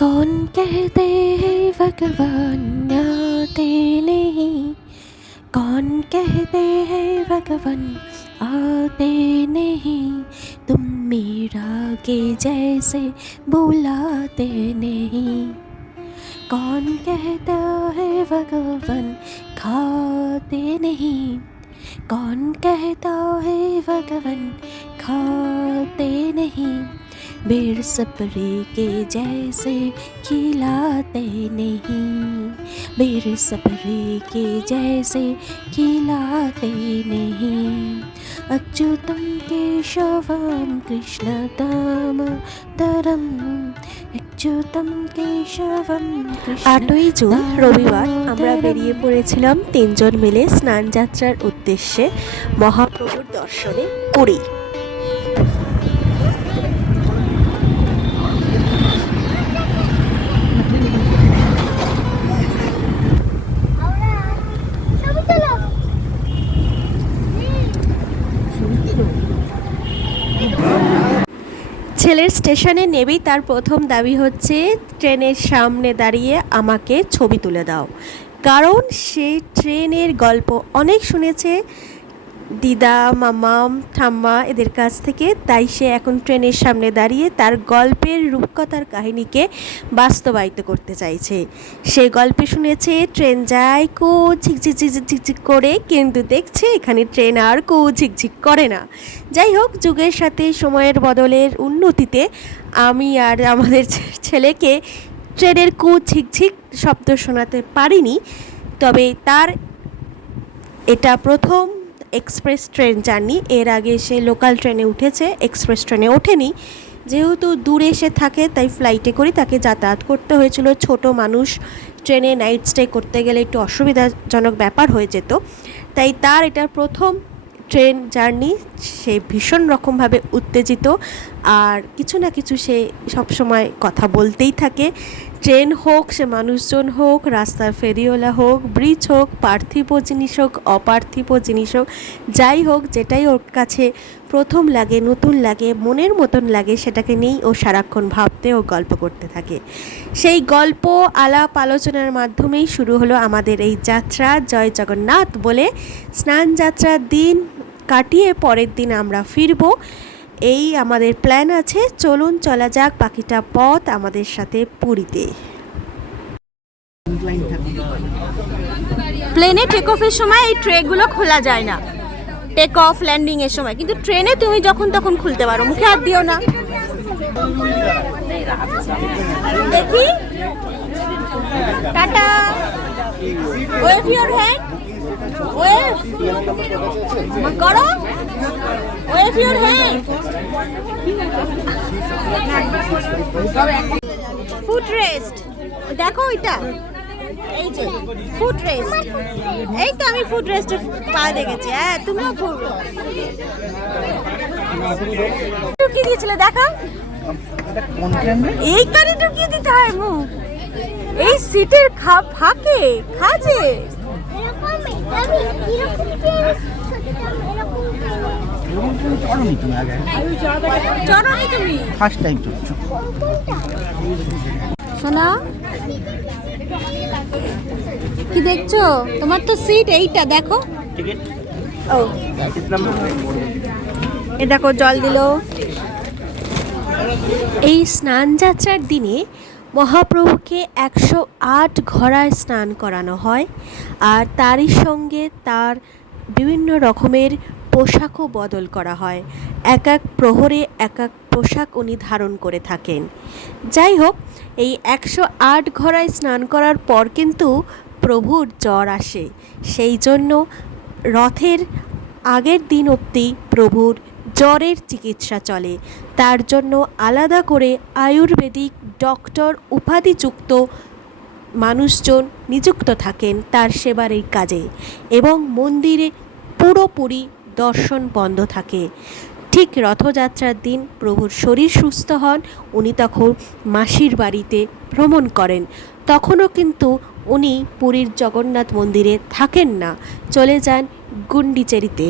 कौन कहते हैं भगवान आते नहीं। कौन कहते हैं भगवान आते नहीं। तुम मीरा के जैसे बुलाते नहीं। कौन कहता है भगवान खाते नहीं। कौन कहता है भगवान खाते नहीं। बेर सपरे के जैसे खिलाते नहीं। बेर सपरे के जैसे खिलाते नहीं। अच्युतम केशवम कृष्ण दामोदरम। अच्युतम केशवम कृष्ण। 8ই জুন রবিবার আমরা বেরিয়ে পড়েছিলাম তিনজন মিলে স্নান যাত্রার উদ্দেশ্যে মহাপ্রভুর দর্শনে পুরী। ছেলের স্টেশনে নেবেই তার প্রথম দাবি হচ্ছে ট্রেনের সামনে দাঁড়িয়ে আমাকে ছবি তুলে দাও, কারণ সে ট্রেনের গল্প অনেক শুনেছে দিদা, মামা, ঠাম্মা এদের কাছ থেকে। তাই সে এখন ট্রেনের সামনে দাঁড়িয়ে তার গল্পের রূপকথার কাহিনীকে বাস্তবায়িত করতে চাইছে। সে গল্পে শুনেছে ট্রেন যায় কো ঝিকঝিক ঝিকঝিক ঝিকঝিক করে, কিন্তু দেখছে এখানে ট্রেন আর কো ঝিকঝিক করে না। যাই হোক, যুগের সাথে সময়ের বদলের উন্নতিতে আমি আর আমাদের ছেলেকে ট্রেনের কো ঝিকঝিক শব্দ শোনাতে পারিনি। তবে তার এটা প্রথম এক্সপ্রেস ট্রেন জার্নি। এর আগে সে লোকাল ট্রেনে উঠেছে, এক্সপ্রেস ট্রেনে ওঠেনি। যেহেতু দূরে সে থাকে তাই ফ্লাইটে করে তাকে যাতায়াত করতে হয়েছিল। ছোট মানুষ ট্রেনে নাইট স্টে করতে গেলে একটু অসুবিধাজনক ব্যাপার হয়ে যেত। তাই তার এটা প্রথম ট্রেন জার্নি। সে ভীষণ রকমভাবে উত্তেজিত, আর কিছু না কিছু সে সবসময় কথা বলতেই থাকে। ট্রেন হোক, সে মানুষজন হোক, রাস্তার ফেরিওয়ালা হোক, ব্রিজ হোক, পার্থিব জিনিস হোক, অপার্থিব জিনিস হোক, যাই হোক, যেটাই ওর কাছে প্রথম লাগে, নতুন লাগে, মনের মতন লাগে, সেটাকে নিয়েই ও সারাক্ষণ ভাবতে ও গল্প করতে থাকে। সেই গল্প আলাপ আলোচনার মাধ্যমেই শুরু হলো আমাদের এই যাত্রা। জয় জগন্নাথ বলে স্নান যাত্রার দিন কাটিয়ে পরের দিন আমরা ফিরব, এই আমাদের প্ল্যান আছে। চলুন চলা যাক বাকিটা পথ আমাদের সাথে পুরীতে। প্লেনে টেক অফের সময় এই ট্রেগুলো খোলা যায় না, টেক অফ ল্যান্ডিং এর সময়, কিন্তু ট্রেনে তুমি যখন তখন খুলতে পারো। মুখে হাত দিও না। দেখি, tata. Wave your hand, wave করো, wave your hand. Foot rest দেখো, এটা এই যে ফুট রেস্ট। এই তো আমি ফুট রেস্টে পা দেখেছি। হ্যাঁ, তুমিও টুকি দিয়েছিলে, দেখা এইখানে টুকিয়ে দিতে হয় মুখ, এই সিটের ফাঁকে খাজে। শোনা, কি দেখছো? তোমার তো সিট এইটা, দেখো। ও এ দেখো, জল দিল। এই স্নান যাত্রার দিনে মহাপ্রভুকে 108 ঘড়ায় স্নান করানো হয়, আর তারই সঙ্গে তার বিভিন্ন রকমের পোশাকও বদল করা হয়। এক এক প্রহরে এক এক পোশাক উনি ধারণ করে থাকেন। যাই হোক, এই 108 ঘড়ায় স্নান করার পর কিন্তু প্রভুর জ্বর আসে। সেই জন্য রথের আগের দিন অবধি প্রভুর জ্বরের চিকিৎসা চলে। তার জন্য আলাদা করে আয়ুর্বেদিক ডক্টর উপাধিযুক্ত মানুষজন নিযুক্ত থাকেন তার সেবার এই কাজে, এবং মন্দিরে পুরোপুরি দর্শন বন্ধ থাকে। ঠিক রথযাত্রার দিন প্রভুর শরীর সুস্থ হন, উনি তখন মাসির বাড়িতে ভ্রমণ করেন। তখনও কিন্তু উনি পুরীর জগন্নাথ মন্দিরে থাকেন না, চলে যান গুন্ডিচেরিতে।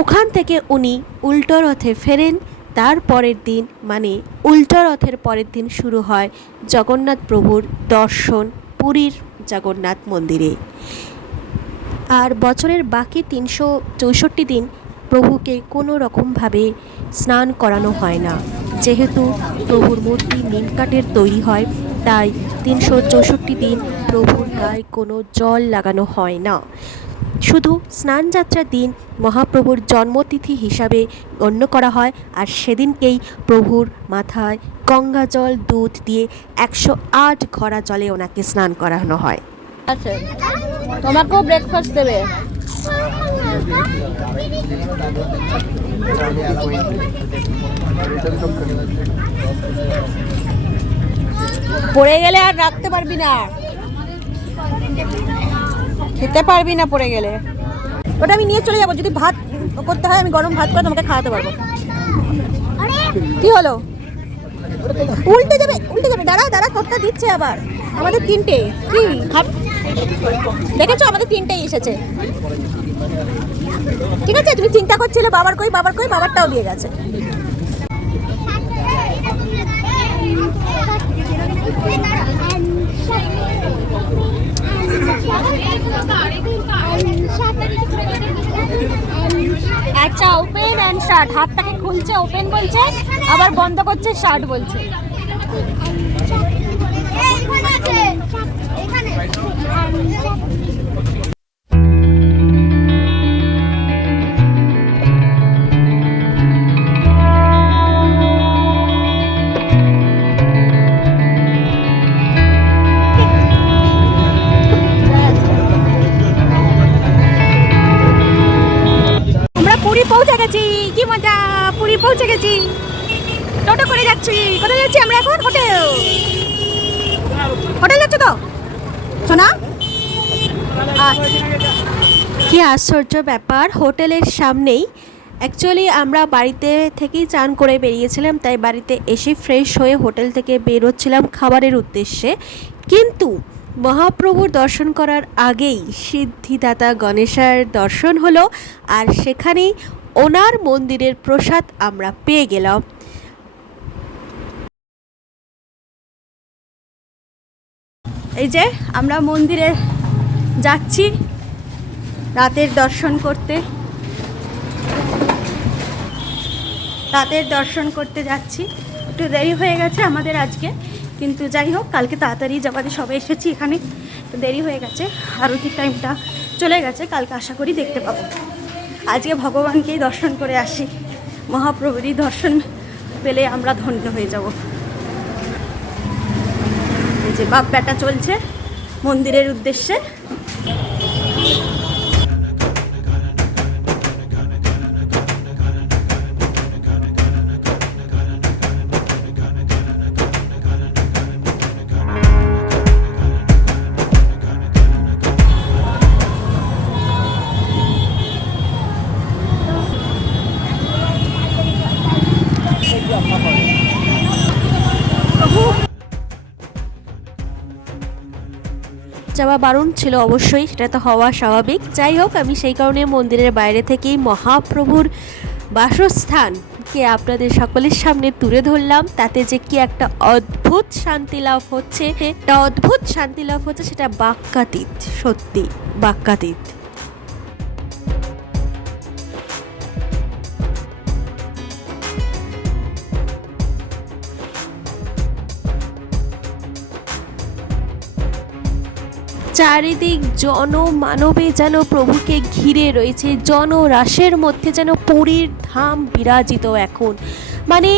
ওখান থেকে উনি উল্টো রথে ফেরেন তার পরের দিন মানে উল্টো রথের পরের দিন শুরু হয় জগন্নাথ প্রভুর দর্শন পুরীর জগন্নাথ মন্দিরে। আর বছরের বাকি 364 দিন প্রভুকে কোনো রকমভাবে স্নান করানো হয় না, যেহেতু প্রভুর মূর্তি নিমকাঠের তৈরি হয়, তাই 364 দিন প্রভুর গায়ে কোনো জল লাগানো হয় না। শুধু স্নানযাত্রার দিন মহাপ্রভুর জন্মতিথি হিসাবে গণ্য করা হয়, আর সেদিনকেই প্রভুর মাথায় গঙ্গা জল দুধ দিয়ে 108 ঘড়া জলে ওনাকে স্নান করানো হয়। আচ্ছা, তোমাকেও ব্রেকফাস্ট দেবে। পড়ে গেলে আর রাখতে পারবি না, খেতে পারবি না পড়ে গেলে। ওটা আমি নিয়ে চলে যাবো, যদি ভাত করতে হয় আমি গরম ভাত করে তোমাকে খাওয়াতে পারবো। কি হলো? উল্টে যাবে, উল্টে যাবে। দাঁড়া দাঁড়া, তোরটা দিচ্ছে আবার। আমাদের 3টে কি দেখেছো, আমাদের 3টেই এসেছে। ঠিক আছে, তুমি চিন্তা করছিলে বাবার কই বাবার কই, বাবারটাও দিয়ে গেছে। আচ্ছা, ওপেন অ্যান্ড শার্ট। হাতটাকে খুলছে ওপেন বলছে, আবার বন্ধ করছে শার্ট বলছে। পুরী পৌঁছে গেছি, কি মজা! পুরী পৌঁছে গেছি, টোটো করে যাচ্ছি। কোথায় যাচ্ছি আমরা এখন? হোটেল। হোটেল যাচ্ছ তো শোনা? কি আশ্চর্য ব্যাপার, হোটেলের সামনেই। অ্যাকচুয়ালি আমরা বাড়িতে থেকেই চান করে বেরিয়েছিলাম, তাই বাড়িতে এসে ফ্রেশ হয়ে হোটেল থেকে বেরোচ্ছিলাম খাবারের উদ্দেশ্যে। কিন্তু মহাপ্রভুর দর্শন করার আগেই সিদ্ধিদাতা গণেশের দর্শন হলো, আর সেখানেই ওনার মন্দিরের প্রসাদ আমরা পেয়ে গেলাম। এই যে আমরা মন্দিরে যাচ্ছি রাতের দর্শন করতে, রাতের দর্শন করতে যাচ্ছি। একটু দেরি হয়ে গেছে আমাদের আজকে, কিন্তু যাই হোক, কালকে তাড়াতাড়ি যাবাতে সবাই এসেছি এখানে, তো দেরি হয়ে গেছে। আরতির টাইমটা চলে গেছে, কালকে আশা করি দেখতে পাবো। আজকে ভগবানকেই দর্শন করে আসি, মহাপ্রভুরই দর্শন পেলে আমরা ধন্য হয়ে যাব। এই যে বাপ বেটা চলছে মন্দিরের উদ্দেশ্যে। যাওয়া বারণ ছিল অবশ্যই, সেটা তো হওয়া স্বাভাবিক। যাই হোক, আমি সেই কারণে মন্দিরের বাইরে থেকেই মহাপ্রভুর বাসস্থানকে আপনাদের সকলের সামনে তুলে ধরলাম। তাতে যে কি একটা অদ্ভুত শান্তি লাভ হচ্ছে, সেটা বাক্যাতীত, সত্যি বাক্যাতীত। চারিদিক জনমানবে যেন প্রভুকে ঘিরে রয়েছে, জনরাশের মধ্যে যেন পুরীর ধাম বিরাজিত এখন। মানে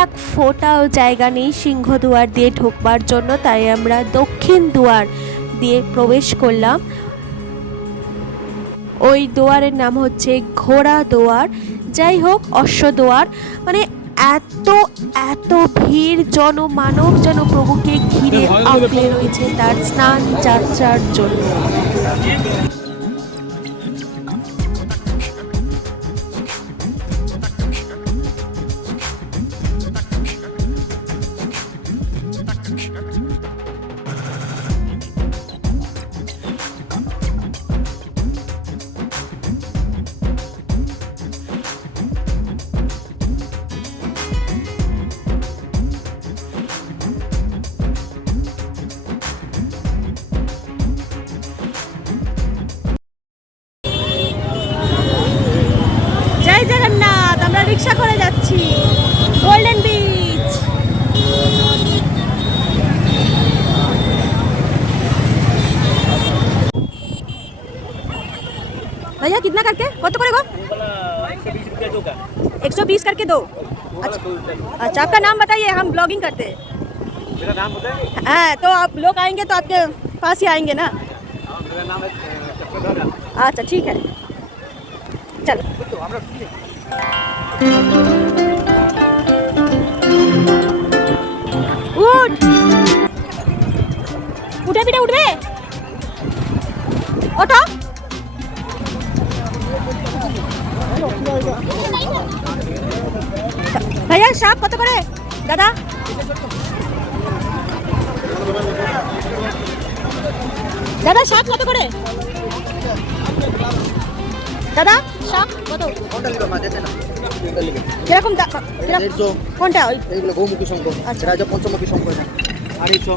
এক ফোঁটাও জায়গা নেই সিংহদুয়ার দিয়ে ঢোকবার জন্য, তাই আমরা দক্ষিণ দুয়ার দিয়ে প্রবেশ করলাম। ওই দুয়ারের নাম হচ্ছে ঘোড়া দুয়ার, যাই হোক অশ্বদুয়ার। মানে এত এত ভিড়, জনমানব যেন প্রভুকে ঘিরে আঁকড়ে রয়েছে তার স্নান যাত্রার জন্য। कितना करके কত করে গো? 120 करके दो। अच्छा आपका नाम बताइए, हम ब्लॉगिंग करते हैं। मेरा नाम बताए? हाँ तो आप लोग आएंगे तो आपके पास ही आएंगे ना। मेरा नाम है चक्रधर। अच्छा ठीक है चलो। उठ उठे बेटा उठबे ওঠো। ভাইয়া সাপ কত করে দাদা? দাদা সাপ কত করে দাদা? সাপ কত কিরকম কোনটা? ওই এইগুলো গৌমুখী শঙ্খ, আচ্ছা। এটা হচ্ছে পঞ্চমুখী শঙ্খ, এটা 250।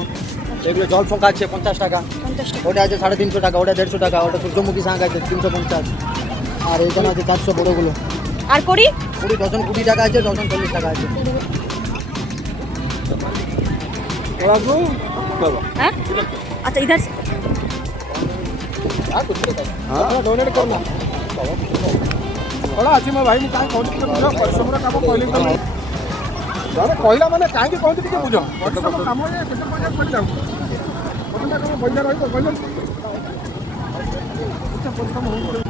এগুলো জল শঙ্খ আছে 50 টাকা, 50 টাকা। ওটা আছে 350 টাকা, ওটা 150 টাকা, ওটা সূর্যমুখী শাঁখ আছে 350, আর এইখানে আছে 400 বড়গুলো। আর করি কুড়ি ডজন 20 টাকা আছে, ডজন 40 টাকা আছে। হ্যাঁ আচ্ছা इधर से ডোনেট করো না। ବଡ଼ ଅଛି ମୋ ଭାଇ, ମୁଁ କାହିଁ କହୁଛି ଟିକେ ବୁଝ, ପରିଶ୍ରମର କାମ କହିଲେ ତମେ ଜଣେ କହିଲା ମାନେ କାହିଁକି କହୁଛି ଟିକେ ବୁଝ। ପରିଶ୍ରମ କାମ ଯେ କେତେ ପଇସା ପଡ଼ିଯାଉଛି, ପଇସା କାମ ପଇସା ରହିବ କହିଲ। କେତେ ପରିଶ୍ରମ ହେଉଛି।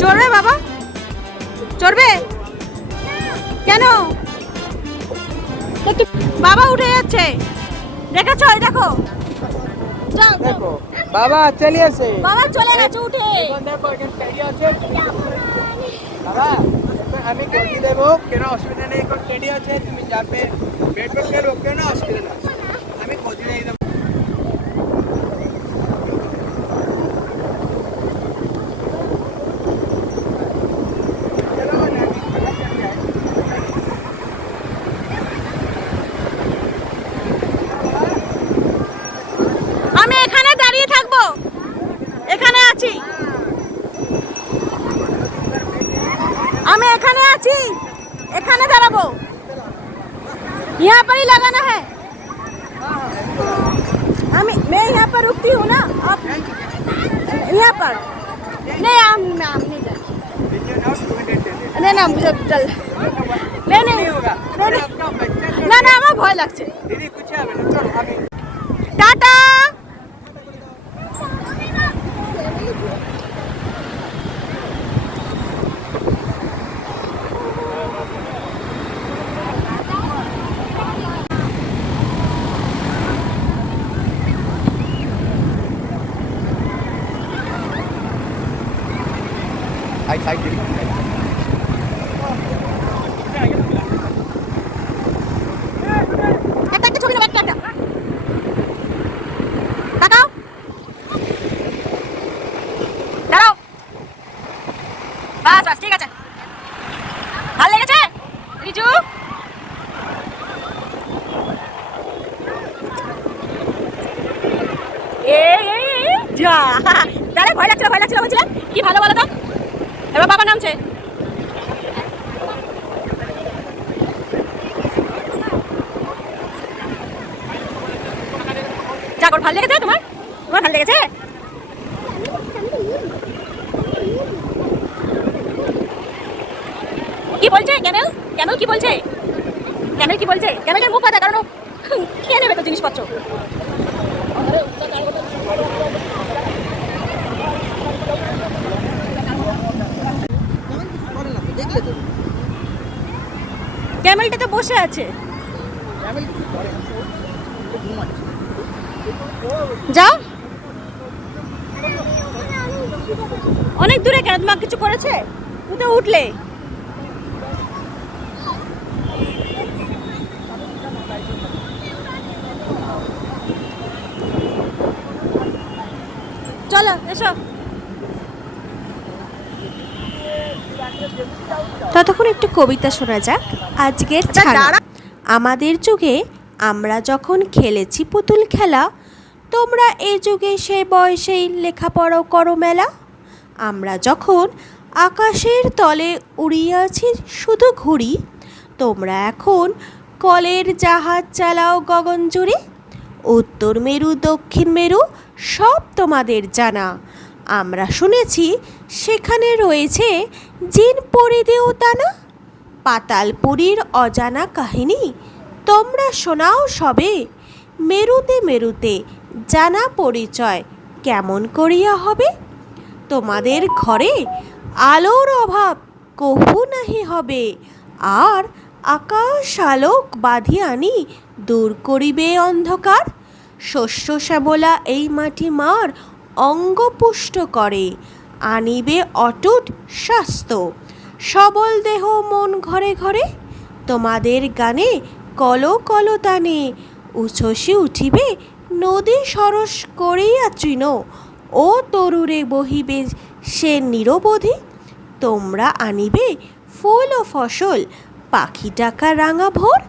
চড়বে বাবা চড়বে কেন? একটু বাবা উঠে যাচ্ছে দেখেছো? এই দেখো যাও দেখো বাবা চলিয়ে আসে, বাবা চলে গেছে উঠে। দেখো এখানে টেডি আছে বাবা, আমি কই দেব, কেন অসুবিধা নেই, এখন টেডি আছে, তুমি যাবে বেড বেড খেলো, কেন অসুবিধা নেই, আমি কই দিয়ে দেব। আমি এখানে দাঁড়িয়ে থাকবো, এখানে আছি, আমি এখানে আছি, এখানে দাঁড়াবো। यहाँ पर ही लगाना है। मैं यहाँ पर रुकती हूँ ना, आप यहाँ पर नहीं, हम नहीं जाते। नहीं ना मुझे चल नहीं नहीं ना ना আমার ভয় লাগছে। দিদি কিছু হবে না, চলো আমি টাটা। সাইড সাইড দিদি। একটা একটা ছবি নাও, একটা একটা তাকাও, দাঁড়াও, বাস বাস ঠিক আছে। ভালো লেগেছে রিজু? যা দাঁড়া, ভয় লাগছিল বলছিলেন কি ভালো বলো তো। এবার বাবা নামছে, জাগর ভালো লেগেছে তোমার? তোমার ভালো লেগেছে? কি বলছে ক্যামেল? ক্যামেল কি বলছে? ক্যামেল কি বলছে? ক্যামেলের মুখ পাতা, কারণ ও খেয়ে নেবে তো জিনিসপত্র। ক্যামেলটা তো বসে আছে, যাও। অনেক দূরে কেন? তোমাকে কিছু করেছে? তুমি তো উঠলে। চলো এসো। ততক্ষণ একটু কবিতা শোনা যাক। আজকের ছাড়া আমাদের যুগে আমরা যখন খেলেছি পুতুল খেলা, তোমরা এই যুগে সেই বয়সেই লেখাপড়া করো মেলা। আমরা যখন আকাশের তলে উড়িয়াছি শুধু ঘুড়ি, তোমরা এখন কলের জাহাজ চালাও গগন জুড়ে। উত্তর মেরু দক্ষিণ মেরু সব তোমাদের জানা। আমরা শুনেছি সেখানে রয়েছে জিন পরি দেওতানা। পাতালপুরীর অজানা কাহিনী তোমরা শোনাও সবে। মেরুতে মেরুতে জানা পরিচয় কেমন করিয়া হবে? তোমাদের ঘরে আলোর অভাব কভু নাহি হবে, আর আকাশ আলোক বাঁধি আনি দূর করিবে অন্ধকার। শস্য শ্যামলা এই মাটি মার অঙ্গ পুষ্ট করে, আনিবে অটুট স্বাস্থ্য সবল দেহ মন ঘরে ঘরে। তোমাদের গানে কল কল তানে উচ্ছ্বসী উঠিবে নদী সরস করিয়া তৃণ, ও তরুরে বহিবে সে নিরবধি। তোমরা আনিবে ফুল ও ফসল পাখি ডাকা রাঙা ভোর,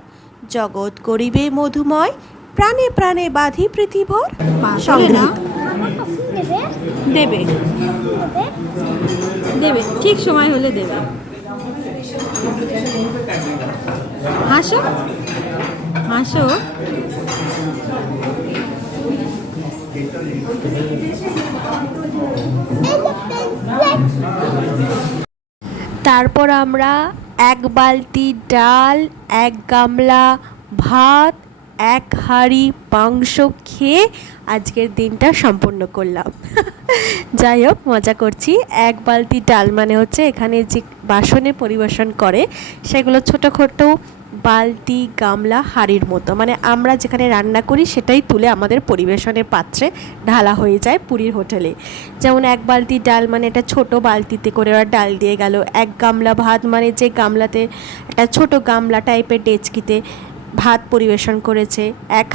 জগৎ করিবে মধুময় প্রাণে প্রাণে বাঁধি প্রীতিভর। না দেবে দেবে, ঠিক সময় হলে দেবে। হাসো হাসো। তারপর আমরা এক বালতি ডাল, এক গামলা ভাত, এক হাঁড়ি মাংস খেয়ে আজকের দিনটা সম্পূর্ণ করলাম। যাই হোক, মজা করছি। এক বালতি ডাল মানে হচ্ছে এখানে যে বাসনে পরিবেশন করে সেগুলো ছোটো বালতি গামলা হাঁড়ির মতো, মানে আমরা যেখানে রান্না করি সেটাই তুলে আমাদের পরিবেশনের পাত্রে ঢালা হয়ে যায় পুরীর হোটেলে। যেমন এক বালতি ডাল মানে এটা ছোট বালতিতে করে ওরা ডাল দিয়ে গেল। এক গামলা ভাত মানে যে গামলাতে একটা ছোট গামলা টাইপের ডেচকিতে ভাত পরিবেশন করেছে। এক